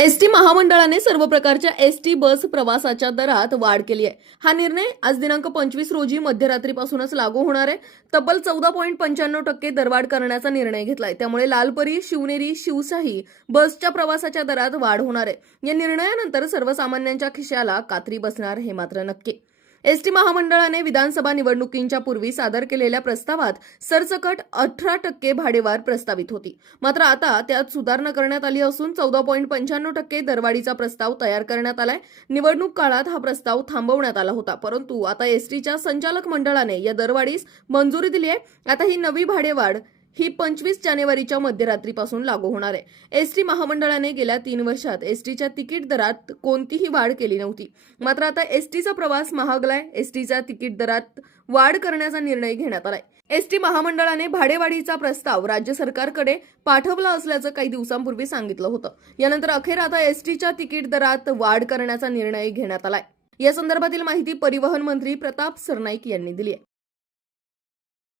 S T महामंडळाने सर्व प्रकारच्या एस टी बस प्रवासाच्या दरात वाढ केली आहे. हा निर्णय आज दिनांक पंचवीस रोजी मध्यरात्रीपासूनच लागू होणार आहे. तब्बल चौदा पॉईंट पंच्याण्णव टक्के दरवाढ करण्याचा निर्णय घेतलाय. त्यामुळे लालपरी शिवनेरी शिवशाही बसच्या प्रवासाच्या दरात वाढ होणार आहे. या निर्णयानंतर सर्वसामान्यांच्या खिशाला कात्री बसणार हे मात्र नक्की. एसटी महामंडळाने विधानसभा निवडणुकींच्या पूर्वी सादर केलेल्या प्रस्तावात सरसकट अठरा टक्के भाडेवाढ प्रस्तावित होती. मात्र आता त्यात सुधारणा करण्यात आली असून चौदा पॉईंट पंच्याण्णव टक्के दरवाढीचा प्रस्ताव तयार करण्यात आलाय. निवडणूक काळात हा प्रस्ताव थांबवण्यात आला होता. परंतु आता एसटीच्या संचालक मंडळाने या दरवाढीस मंजुरी दिली आहे. आता ही नवी भाडेवाढ ही पंचवीस जानेवारीच्या मध्यरात्रीपासून लागू होणार आहे. एसटी महामंडळाने गेल्या तीन वर्षात एसटीच्या तिकीट दरात कोणतीही वाढ केली नव्हती. मात्र आता एसटीचा प्रवास महागलाय एसटीच्या तिकीट दरात वाढ करण्याचा निर्णय घेण्यात आलाय. एसटी महामंडळाने भाडेवाढीचा प्रस्ताव राज्य सरकारकडे पाठवला असल्याचं काही दिवसांपूर्वी सांगितलं होतं. यानंतर अखेर आता एसटीच्या तिकीट दरात वाढ करण्याचा निर्णय घेण्यात आलाय. या संदर्भातील माहिती परिवहन मंत्री प्रताप सरनाईक यांनी दिली आहे.